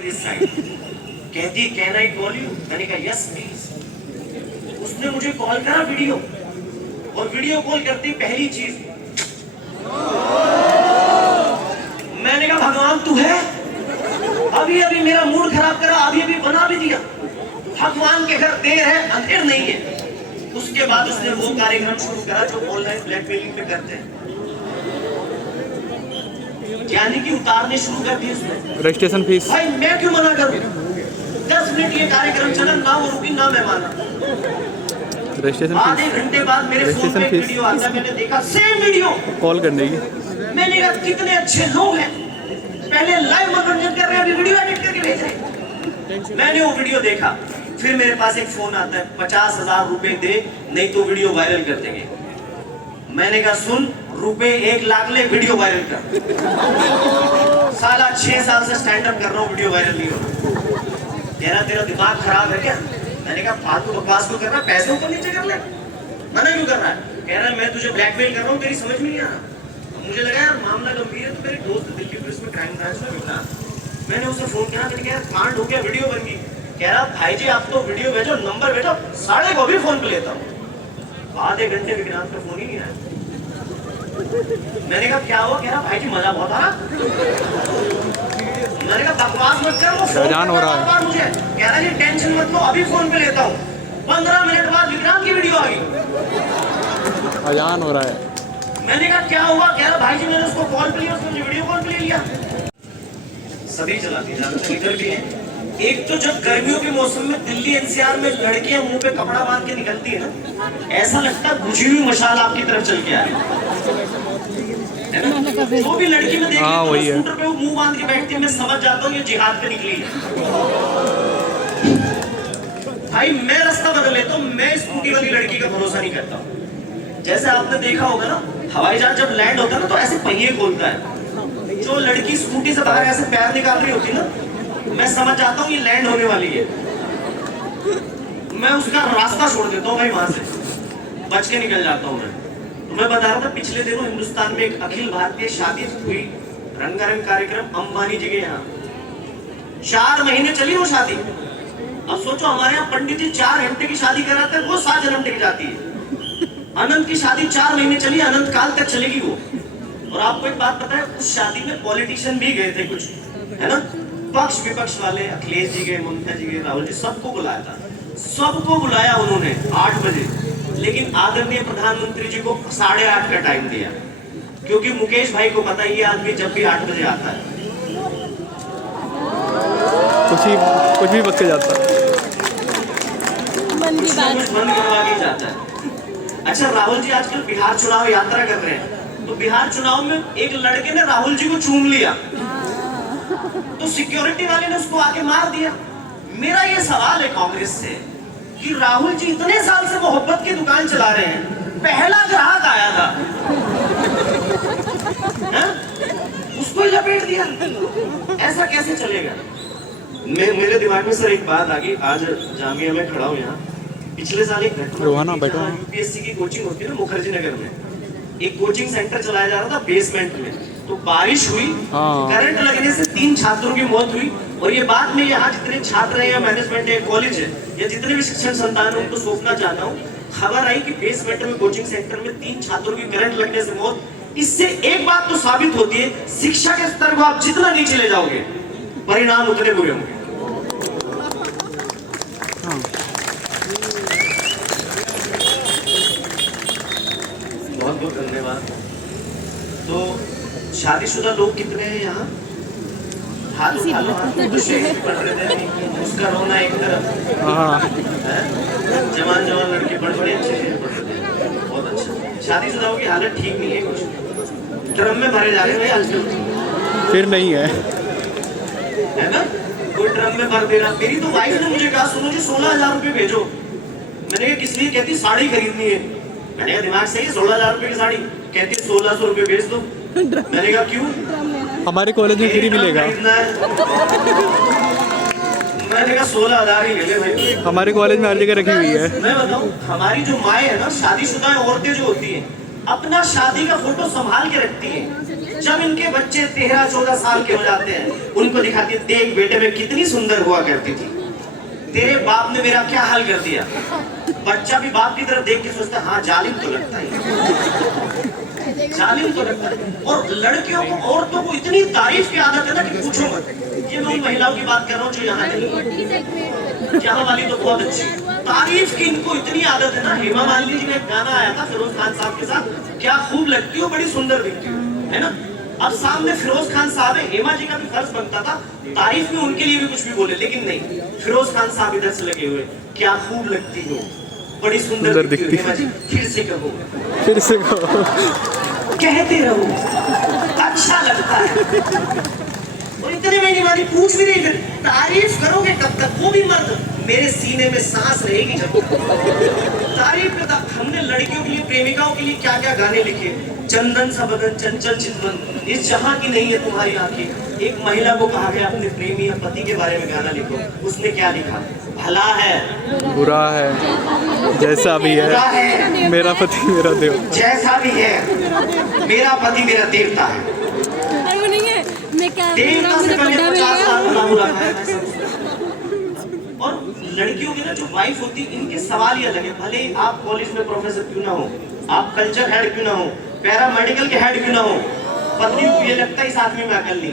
This side. कहती can I call you, मैंने कहा यस प्लीज। उसने मुझे कॉल करा वीडियो, और वीडियो कॉल करती पहली चीज मैंने कहा भगवान तू है, अभी अभी मेरा मूड खराब करा, अभी अभी बना भी दिया। भगवान के घर देर है अंधेर नहीं है। उसके बाद उसने वो कार्यक्रम शुरू करा जो ऑनलाइन ब्लैकमेलिंग पे करते हैं, यानी कि उतारने शुरू कर दिए उसने। रजिस्ट्रेशन फीस भाई मैं क्यों मना करूं? 10 मिनट ये कार्यक्रम चला, ना वो रुकी ना मैं माना। रजिस्ट्रेशन आधे घंटे बाद मेरे फोन पे वीडियो आता, मैंने देखा सेम वीडियो, कॉल करने की। मैंने कहा कितने अच्छे लोग हैं, पहले लाइव मनोरंजन कर रहे हैं, अभी वीडियो एडिट करके भेज रहे हैं। मैंने वो वीडियो देखा, फिर मेरे पास एक फोन आता है 50,000 रुपए दे नहीं तो वीडियो वायरल कर देंगे। मैंने कहा सुन, रुपए 1 लाख ले, वीडियो वायरल कर। साला 6 साल से स्टैंड अप कर रहा हूँ, वीडियो वायरल नहीं हो रहा। कह रहा तेरा दिमाग खराब है क्या? मैंने कहा फालतू बकवास क्यों कर रहा है, पैसे ऊपर नीचे कर ले, मना क्यों कर रहा है? कह रहा है मैं तुझे ब्लैकमेल कर रहा हूँ, तेरी समझ में नहीं आ रहा। मुझे लगा यार मामला गंभीर है, तो मेरे दोस्त दिल्ली पुलिस में क्राइम ब्रांच में मिला। मैंने उसे फोन किया, मैंने कहा कांड हो गया, वीडियो बन गई। कह रहा भाई जी आप तो वीडियो भेजो, नंबर भेजो, साढ़े को भी फोन पे लेता हूँ। आधे घंटे विक्रांत का फोन ही नहीं आया। मैंने कहा क्या हुआ? कह रहा भाई जी मजा बहुत आ रहा। मैंने कहा बकवास मत कर, वो फोन हो रहा है मुझे। कह रहा जी टेंशन मत लो, अभी फोन पे लेता हूँ। 15 मिनट बाद विक्रांत की वीडियो आ गई, अजान हो रहा है। मैंने कहा क्या हुआ? कह रहा भाई जी मैंने उसको कॉल पे लिया, उसने मुझे वीडियो कॉल पे ले लिया। सभी चलाती हैं, इधर भी है। एक तो जब गर्मियों के मौसम में दिल्ली एनसीआर में लड़कियां मुंह पे कपड़ा बांध के निकलती है ना, ऐसा लगता है बुझी हुई मशाल आपकी तरफ चल के आ रही है ना। वो भी लड़की में देखिए स्कूटर पे वो मुंह बांध के बैठती है, मैं समझ जाता हूँ ये जिहाद पे निकली है। भाई मैं रास्ता बदल लेता हूँ, मैं स्कूटी वाली लड़की का भरोसा नहीं करता। जैसे आपने देखा होगा ना, हवाई जहाज जब लैंड होता है ना तो ऐसे पहिए खोलता है। जो लड़की स्कूटी से बाहर ऐसे पैर निकाल रही होती है ना, मैं समझ जाता हूँ ये लैंड होने वाली है। मैं उसका रास्ता छोड़ देता हूँ भाई, वहां से बच के निकल जाता हूँ। मैं बता रहा था पिछले दिनों हिंदुस्तान में एक अखिल भारतीय शादी हुई, रंगारंग कार्यक्रम अंबानी जी के यहाँ। 4 महीने चली वो शादी। अब सोचो हमारे यहाँ पंडित जी 4 घंटे की शादी कराते हैं, वो 7 जन्म टिक जाती है। अनंत की शादी 4 महीने चली, अनंत काल तक चलेगी वो। और आपको एक बात पता है, उस शादी में पॉलिटिशियन भी गए थे कुछ, है ना, पक्ष विपक्ष वाले। अखिलेश जी गए, ममता जी गए, राहुल जी, सबको बुलाया था। सबको बुलाया उन्होंने 8 बजे, लेकिन आदरणीय प्रधानमंत्री जी को 8:30 का टाइम दिया, क्योंकि मुकेश भाई को पता ही आदमी जब भी 8 बजे आता है कुछ भी बक जाता है, कुछ बंद करवा के जाता है। अच्छा राहुल जी आजकल बिहार चुनाव यात्रा कर रहे हैं, तो बिहार चुनाव में एक लड़के ने राहुल जी को चूम लिया, तो सिक्योरिटी वाले ने उसको आके मार दिया। मेरा ये सवाल है कांग्रेस से कि राहुल जी इतने साल से मोहब्बत की दुकान चला रहे हैं, पहला ग्राहक आया था उसको ही लपेट दिया, ऐसा कैसे चलेगा? मेरे दिमाग में सर एक बात आ गई। आज जामिया में खड़ा हूँ यहाँ, पिछले साल एक घटना, यूपीएससी की कोचिंग होती है ना मुखर्जी नगर में, एक कोचिंग सेंटर चलाया जा रहा था बेसमेंट में। तो बारिश हुई, करंट लगने से 3 छात्रों की मौत हुई। और ये बात मैं यहाँ जितने छात्र हैं या मैनेजमेंट है, कॉलेज है, या जितने भी शिक्षण संस्थान है उनको सौंपना चाहता हूँ। खबर आई कि बेसमेंट में कोचिंग सेंटर में 3 छात्रों की करंट लगने से मौत। इससे एक बात तो साबित होती है, शिक्षा के स्तर को आप जितना नीचे ले जाओगे परिणाम उतने बुरे होंगे। बहुत बहुत धन्यवाद। तो शादीशुदा लोग कितने हैं यहाँ? हाथ उठा लो। पढ़ रहे थे, उसका रोना एक तरफ, जवान जवान लड़के बड़े अच्छे से पढ़ रहे थे, बहुत अच्छा। शादीशुदाओं की हालत ठीक नहीं है, कुछ ड्रम में भरे जा रहे हैं भाई आजकल। फिर नहीं है ना, कोई ड्रम में भर दे रहा। मेरी तो वाइफ ने मुझे कहा सुनो जी 16,000 रुपए भेजो। मैंने कहा किस लिए? कहती साड़ी खरीदनी है। मैंने कहा दिमाग सही है, 16,000 रुपए की साड़ी? कहती 1600 रुपए भेज दो। मैंने कहा क्यों? हमारे कॉलेज में फ्री मिलेगा। मैंने कहा 16,000 ही मिले भाई, हमारे कॉलेज में हर जगह रखी हुई है। मैं बताऊं, हमारी जो माएँ है ना, शादीशुदा औरतें जो होती हैं, अपना शादी का फोटो संभाल के रखती है। जब इनके बच्चे 13-14 साल के हो जाते हैं, उनको दिखाती है, देख बेटे मैं कितनी सुंदर हुआ करती थी, तेरे बाप ने मेरा क्या हाल कर दिया। बच्चा भी बाप की तरफ देख के सोचता है, हाँ जालिम तो लगता है, जालिम तो लगता है। और लड़कियों को, औरतों को इतनी तारीफ की आदत है ना कि पूछो मत। ये मैं उन महिलाओं की बात कर रहा हूँ जो यहाँ नहीं, यहाँ वाली तो बहुत अच्छी, तारीफ की इनको इतनी आदत है ना। हेमा मालिनी जी का एक गाना आया था फिरोज खान साहब के साथ, क्या खूब लगती हो, बड़ी सुंदर दिखती हो, है ना। अब सामने फिरोज खान साहब है, हेमा जी का भी फर्ज बनता था तारीफ में उनके लिए भी कुछ भी बोले, लेकिन नहीं, फिरोज खान साहब इधर से लगे हुए, क्या खूब लगती हो, बड़ी सुंदर दिखती हो हेमा जी, फिर से कहो, फिर से कहो, कहते रहो, अच्छा लगता है। और इतने महीने वाली पूछ भी नहीं, फिर तारीफ करोगे कब तक, वो भी मर्द, मेरे सीने में सांस रहेगी जब तारीफ करता। हमने लड़कियों के लिए, प्रेमिकाओं के लिए क्या क्या गाने लिखे, चंदन सा बदन चंचल चितवन, इस जहां की नहीं है तुम्हारी आंखें। एक महिला को कहा गया अपने प्रेमी या पति के बारे में गाना लिखो, उसने क्या लिखा, भला है बुरा है जैसा भी है, मेरा पति मेरा देव, जैसा भी है मेरा पति मेरा देवता है। देवता से पहले 50 साल का नाम रखा है। और लड़कियों की ना जो वाइफ होती है, इनके सवाल ही अलग है, भले ही आप कॉलेज में प्रोफेसर क्यों ना हो, आप कल्चर हेड क्यों ना हो, पैरामेडिकल के हेड क्यों ना हो, पत्नियों को ये लगता है इस आदमी में अकल नहीं,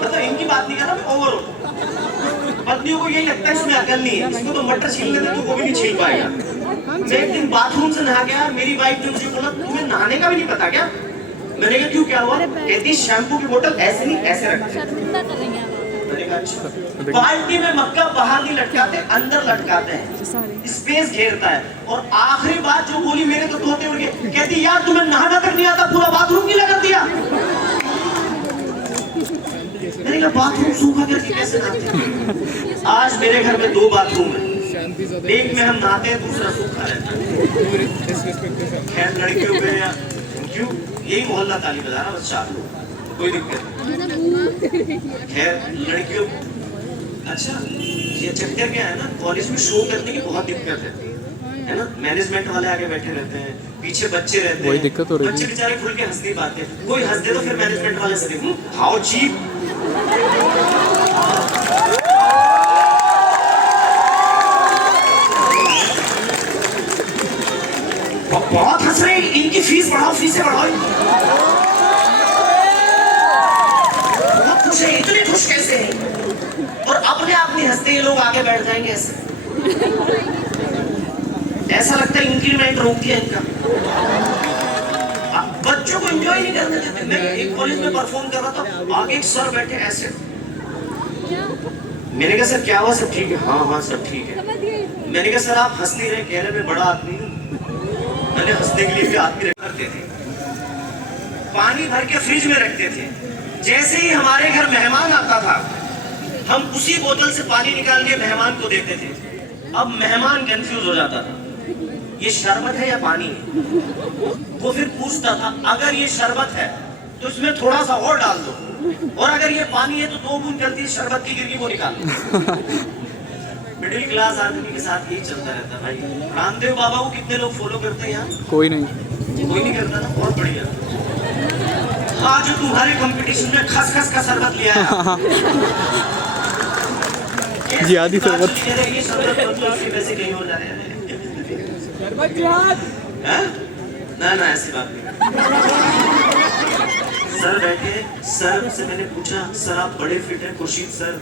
मतलब इनकी बात नहीं कर रहा मैं, ओवरऑल पत्नियों को यही लगता है इसमें अकल नहीं है, इसको तो मटर छीलने दे तो वो भी नहीं छील पाएगा। मैं एक दिन बाथरूम से नहा गया, मेरी वाइफ ने मुझे बोला तुम्हें नहाने का भी नहीं पता क्या। मैंने कहा क्यों, क्या हुआ, कहती शैम्पू की बोतल ऐसे नहीं ऐसे रखते हैं। बाल्टी में मक्का बाहर नहीं लटकाते, अंदर लटकाते हैं, स्पेस घेरता है। और आखिरी बात जो बोली, मेरे तो धोते उड़ गए, कहती यार तुम्हें नहाना तक नहीं आता, पूरा बाथरूम नहीं लगा दिया। मैंने कहा बाथरूम सूखा करके कैसे नहाते। आज मेरे घर में 2 बाथरूम है, एक में हम नहाते हैं, दूसरा सूखा रहता है। खैर लड़कियों पे क्यों, यही मोहल्ला ताली बजा रहा बस 4 लोग, कोई दिक्कत नहीं। खैर लड़कियों, अच्छा ये चक्कर क्या है ना, कॉलेज में शो करने की बहुत दिक्कत है ना। मैनेजमेंट वाले आगे बैठे रहते हैं, पीछे बच्चे रहते हैं, वही दिक्कत हो रही है। बच्चे बेचारे खुल के हंस नहीं पाते, कोई हंस दे तो फिर मैनेजमेंट वाले से हाउ चीप। बहुत हंस रहे, इनकी फीस बढ़ाओ, फीसें बढ़ाओ। बहुत खुश है, इतने खुश कैसे हैं, और अपने आप नहीं हंसते, ये लोग आगे बैठ जाएंगे ऐसे, ऐसा लगता है इंक्रीमेंट रोक दिया इनका। बच्चों को एंजॉय नहीं करने देते। मैं एक कॉलेज में परफॉर्म कर रहा था, आगे एक सर बैठे ऐसे, मैंने कहा सर क्या हुआ, सब ठीक है, हाँ हाँ सब ठीक है। मैंने कहा सर आप हंस नहीं रहे, कह रहे मैं बड़ा आदमी हूँ। मैंने हंसने के लिए भी आदमी रखते थे, पानी भर के फ्रिज में रखते थे, जैसे ही हमारे घर मेहमान आता था हम उसी बोतल से पानी निकाल के मेहमान को देते थे। अब मेहमान कंफ्यूज हो जाता था, ये शरबत है या पानी है। वो फिर पूछता था अगर ये शरबत है तो इसमें थोड़ा सा और डाल दो, और अगर ये पानी है तो 2 बूंद जल्दी शरबत की गिरगी वो निकाल दो। मिडिल क्लास आदमी के साथ यही चलता रहता है भाई। रामदेव बाबा को कितने लोग फॉलो करते हैं यहाँ, कोई नहीं, कोई नहीं करता ना, बहुत बढ़िया। हाँ जो तुम्हारे कंपटीशन में खसखस का शरबत लिया है, जी आदि शरबत, ये शरबत मतलब वैसे कहीं हो जा रहे हैं। ना ना ऐसी बात नहीं। सर बैठे, सर से मैंने पूछा सर आप बड़े फिट हैं, खुर्शीद सर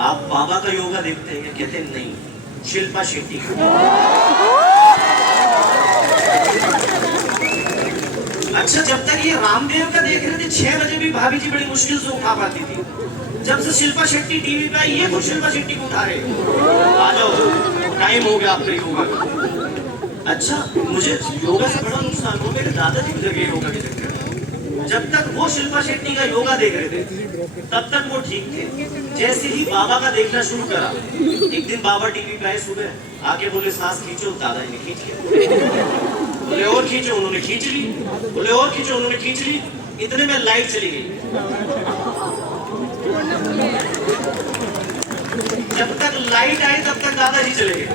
आप बाबा का योगा देखते हैं? कहते हैं नहीं, शिल्पा शेट्टी। अच्छा जब तक ये रामदेव का देख रहे थे 6 बजे भी भाभी जी बड़ी मुश्किल से उठा पाती थी, जब से शिल्पा शेट्टी टीवी पे आई ये खुद शिल्पा शेट्टी को उठा रहे, आ जाओ टाइम हो गया आपका योगा का। अच्छा मुझे योगा से बड़ा नुकसान हो, मेरे दादाजी भी लगे योगा के चक्कर। जब तक वो शिल्पा शेट्टी का योगा देख रहे थे तब तक वो ठीक थे। जैसे ही बाबा का देखना शुरू करा, एक दिन बाबा टीवी पे आए सुबह, आके बोले सांस खींचो, दादाजी ने खींच लिया। बोले और खींचो, उन्होंने खींच ली। बोले और खींचो, उन्होंने खींच ली। इतने में लाइट चली गई। जब तक लाइट आई तब तक दादाजी चले गए।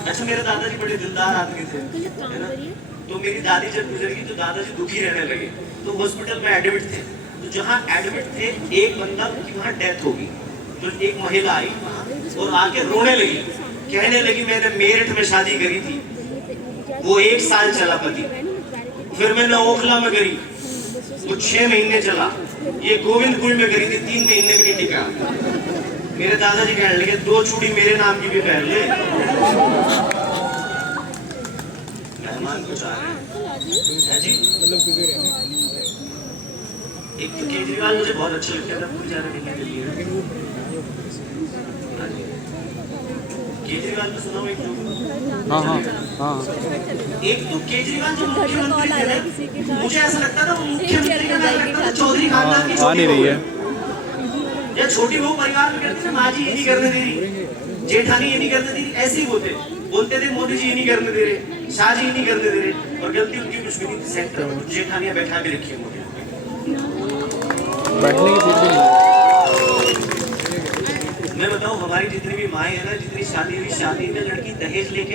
अच्छा मेरे दादाजी बड़े दिलदार आदमी थे, है ना। तो मेरी दादी जब गुजर गई तो दादाजी दुखी रहने लगे। तो हॉस्पिटल में एडमिट थे, तो जहाँ एडमिट थे एक बंदा की वहाँ डेथ हो गई, तो एक महिला आई वहाँ और आके रोने लगी, कहने लगी मैंने मेरठ में शादी करी थी, वो 1 साल चला पति, फिर मैंने ओखला में करी, वो 6 महीने चला, ये गोविंदपुर में करी थी 3 महीने में नहीं टिका। मेरे दादाजी कहने लगे 2 चूड़ी मेरे नाम की भी पहन ले। मेहमान कुछ आ रहे हैं जी। एक तो केजरीवाल मुझे बहुत अच्छे लगते हैं, पूरी ज्यादा देखने के लिए केजरीवाल को सुनाओ एक जो। हाँ हाँ हाँ। एक तो केजरीवाल जो मुख्यमंत्री थे ना, मुझे ऐसा लगता था वो मुख्यमंत्री का नाम लगता था चौधरी खानदान की आ नहीं रही है। या छोटी बहू परिवार में करते थे, माँ जी ये नहीं करने दे रही, जेठानी ये नहीं करने दे रही, ऐसे ही बोलते थे मोदी जी ये नहीं करने दे रहे, शाह जी ये नहीं करने दे रहे, और गलती उनकी कुछ भी नहीं थी, सेंटर में कुछ जेठानियां बैठा के रखी है मोदी। बैठने की सीट भी नहीं। मैं बताऊं हमारी जितनी भी माएँ हैं ना, जितनी शादी हुई शादी में लड़की दहेज लेके